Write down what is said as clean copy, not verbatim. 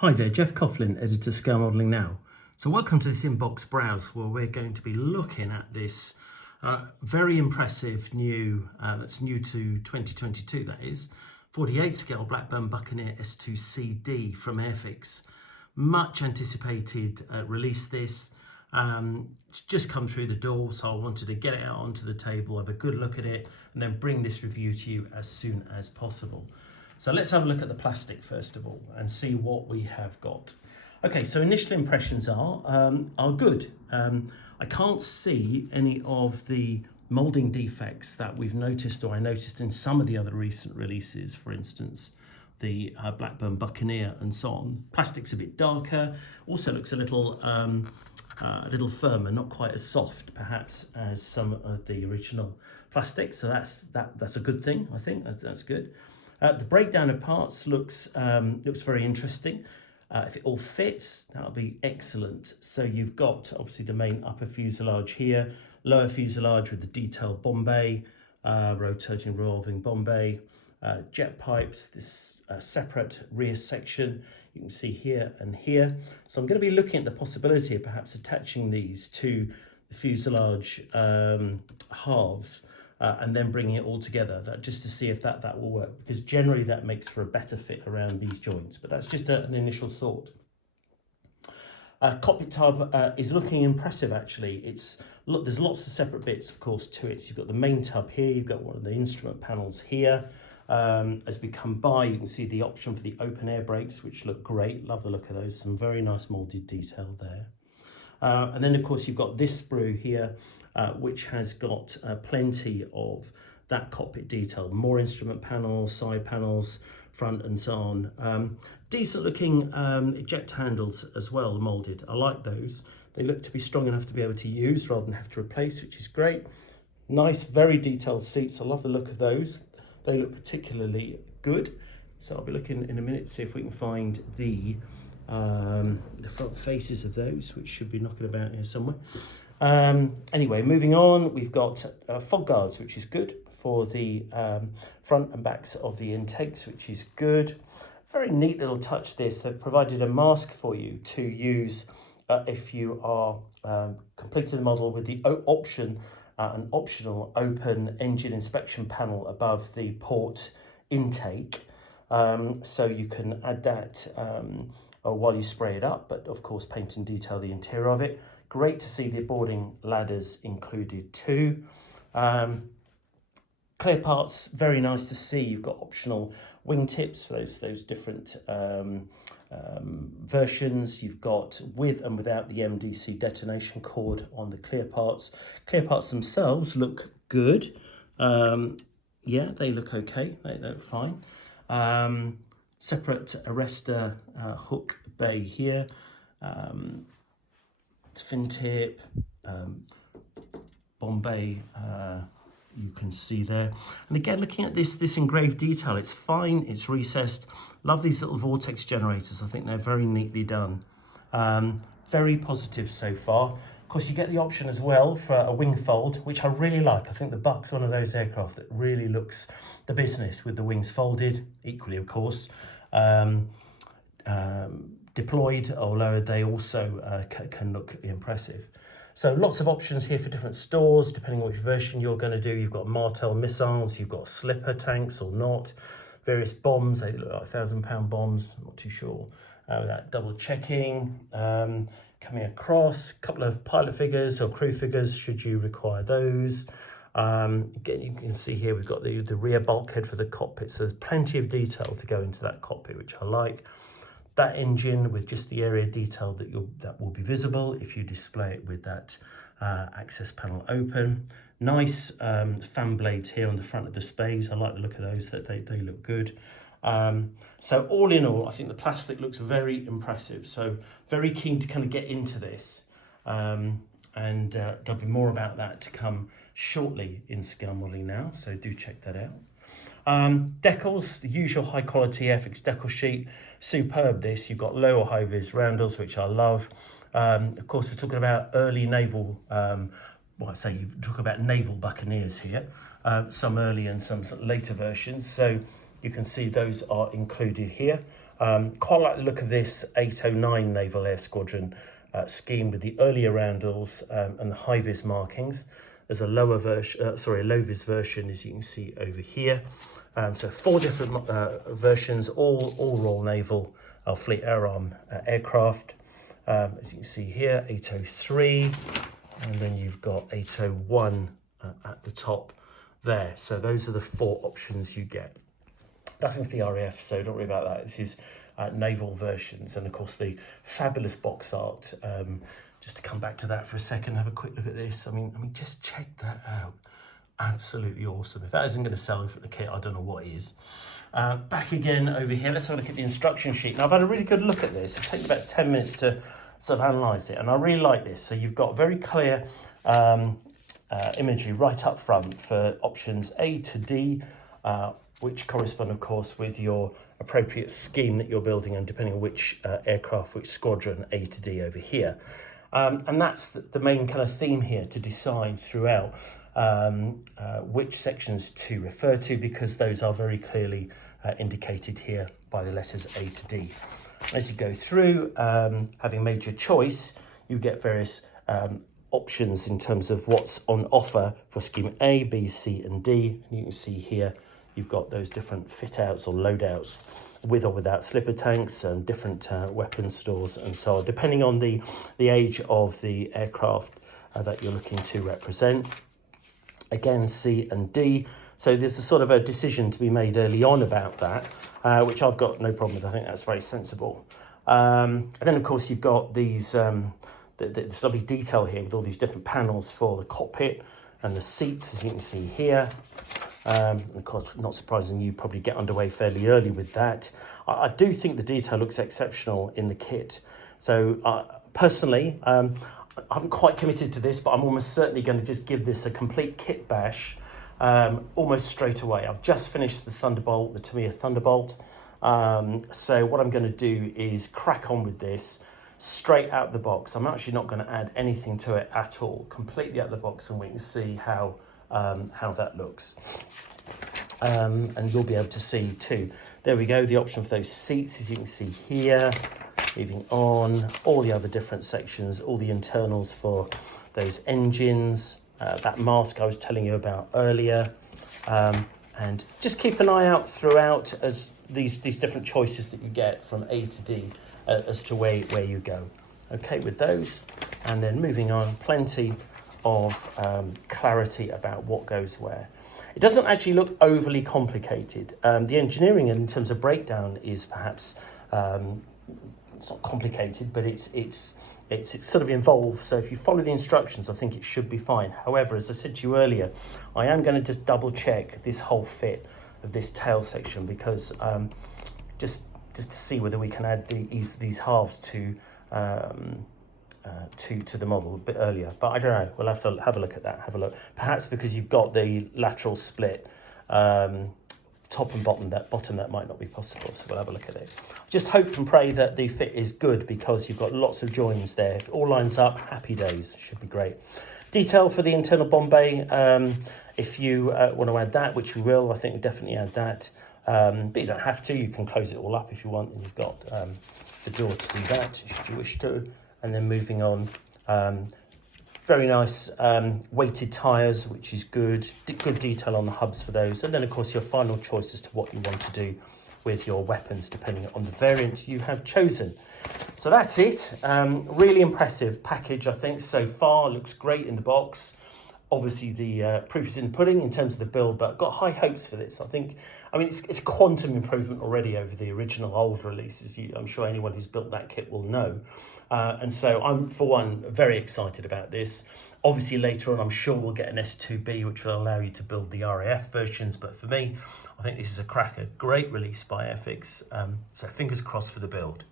Hi there, Geoff Coughlin, editor Scale Modelling Now. So welcome to this inbox browse where we're going to be looking at this very impressive new, that's new to 2022 that is, 48 scale Blackburn Buccaneer S.2C from Airfix. Much anticipated release this. It's just come through the door, so I wanted to get it out onto the table, have a good look at it, and then bring this review to you as soon as possible. So let's have a look at the plastic first of all and see what we have got. Okay, so initial impressions are good. I can't see any of the moulding defects that we've noticed, or I noticed in some of the other recent releases, for instance, the Blackburn Buccaneer and so on. Plastic's a bit darker, also looks a little firmer, not quite as soft perhaps as some of the original plastic. So that's a good thing, I think. That's good. The breakdown of parts looks very interesting. If it all fits, that'll be excellent. So you've got obviously the main upper fuselage here, lower fuselage with the detailed bomb bay, rotating revolving bomb bay, jet pipes, this separate rear section you can see here and here. So I'm going to be looking at the possibility of perhaps attaching these to the fuselage halves. And then bringing it all together, just to see if that will work, because generally that makes for a better fit around these joints, but that's just an initial thought. Cockpit tub is looking impressive actually. There's lots of separate bits of course to it. So you've got the main tub here, you've got one of the instrument panels here. As we come by, you can see the option for the open air brakes, which look great. Love the look of those, some very nice moulded detail there. And then of course you've got this sprue here, which has got plenty of that cockpit detail, more instrument panels, side panels, front and so on. Decent looking eject handles as well, moulded. I like those. They look to be strong enough to be able to use rather than have to replace, which is great. Nice, very detailed seats. I love the look of those. They look particularly good. So I'll be looking in a minute to see if we can find the front faces of those, which should be knocking about here somewhere. Anyway, moving on, we've got fog guards, which is good for the front and backs of the intakes, which is good. Very neat little touch this. They've provided a mask for you to use if you are completing the model with the option, an optional open engine inspection panel above the port intake. So you can add that while you spray it up, but of course paint and detail the interior of it. Great to see the boarding ladders included too. Clear parts, very nice to see. You've got optional wingtips for those different versions. You've got with and without the MDC detonation cord on the clear parts. Clear parts themselves look good. Yeah, they look okay. They look fine. Separate arrestor hook bay here. Fin tip, Bombay, you can see there. And again, looking at this engraved detail, it's fine, it's recessed. Love these little vortex generators. I think they're very neatly done. Very positive so far. Of course, you get the option as well for a wing fold, which I really like. I think the Buck's one of those aircraft that really looks the business with the wings folded, equally of course. Deployed or lowered, they also can look impressive. So lots of options here for different stores, depending on which version you're going to do. You've got Martel missiles, you've got slipper tanks or not, various bombs, they look like 1,000-pound bombs, I'm not too sure. Without double checking, coming across, a couple of pilot figures or crew figures should you require those. Again, you can see here we've got the rear bulkhead for the cockpit, so there's plenty of detail to go into that cockpit, which I like. That engine with just the area detail that will be visible if you display it with that access panel open. Nice fan blades here on the front of the space. I like the look of those, that they look good. So all in all, I think the plastic looks very impressive. So very keen to kind of get into this. And there'll be more about that to come shortly in Scale Modelling Now, so do check that out. Decals, the usual high quality Airfix decal sheet, superb this. You've got low or high vis roundels, which I love. Of course, we're talking about early naval, you talk about Naval Buccaneers here, some early and some later versions. So you can see those are included here. Quite like the look of this 809 Naval Air Squadron scheme with the earlier roundels and the high-vis markings. There's a lower version, a low-vis version, as you can see over here. So 4 different versions, all Royal Naval Fleet Air Arm aircraft. As you can see here, 803, and then you've got 801 at the top there. So those are the 4 options you get. Nothing for the RAF, so don't worry about that. This is naval versions, and of course the fabulous box art. Just to come back to that for a second, have a quick look at this. I mean, just check that out. Absolutely awesome. If that isn't going to sell for the kit, I don't know what is. Back again over here, let's have a look at the instruction sheet. Now, I've had a really good look at this. It'll take about 10 minutes to sort of analyse it, and I really like this. So you've got very clear imagery right up front for options A to D, which correspond, of course, with your appropriate scheme that you're building, and depending on which aircraft, which squadron, A to D over here. And that's the main kind of theme here, to decide throughout which sections to refer to, because those are very clearly indicated here by the letters A to D. As you go through, having made your choice, you get various options in terms of what's on offer for scheme A, B, C and D. And you can see here you've got those different fit outs or loadouts with or without slipper tanks and different weapon stores and so on, depending on the age of the aircraft that you're looking to represent. Again, C and D. So there's a sort of a decision to be made early on about that, which I've got no problem with. I think that's very sensible. And then, of course, you've got these this lovely detail here with all these different panels for the cockpit and the seats, as you can see here. And of course, not surprising, you probably get underway fairly early with that. I do think the detail looks exceptional in the kit. So personally, I haven't quite committed to this, but I'm almost certainly going to just give this a complete kit bash almost straight away. I've just finished the Thunderbolt, the Tamiya Thunderbolt. So what I'm going to do is crack on with this straight out the box. I'm actually not going to add anything to it at all, completely out the box, and we can see how that looks. And you'll be able to see too. There we go, the option for those seats, as you can see here. Moving on, all the other different sections, all the internals for those engines, that mask I was telling you about earlier. And just keep an eye out throughout as these different choices that you get from A to D as to where you go. Okay, with those. And then moving on, plenty of clarity about what goes where. It doesn't actually look overly complicated. The engineering in terms of breakdown is perhaps, it's not complicated, but it's sort of involved. So if you follow the instructions, I think it should be fine. However, as I said to you earlier, I am going to just double check this whole fit of this tail section, because just to see whether we can add these halves to the model a bit earlier. But I don't know, we'll have to have a look at that, perhaps because you've got the lateral split top and bottom that might not be possible, so we'll have a look at it. Just hope and pray that the fit is good, because you've got lots of joins there. If it all lines up, happy days, should be great. Detail for the internal bomb bay, if you want to add that, which we will, I think we'll definitely add that, but you don't have to. You can close it all up if you want, and you've got the door to do that should you wish to. And then moving on, very nice weighted tyres, which is good detail on the hubs for those. And then, of course, your final choice as to what you want to do with your weapons, depending on the variant you have chosen. So that's it. Really impressive package, I think, so far. Looks great in the box. Obviously, the proof is in the pudding in terms of the build, but I've got high hopes for this. I mean, it's quantum improvement already over the original old releases. I'm sure anyone who's built that kit will know. And so I'm, for one, very excited about this. Obviously, later on, I'm sure we'll get an S2B, which will allow you to build the RAF versions. But for me, I think this is a cracker. Great release by Airfix. So fingers crossed for the build.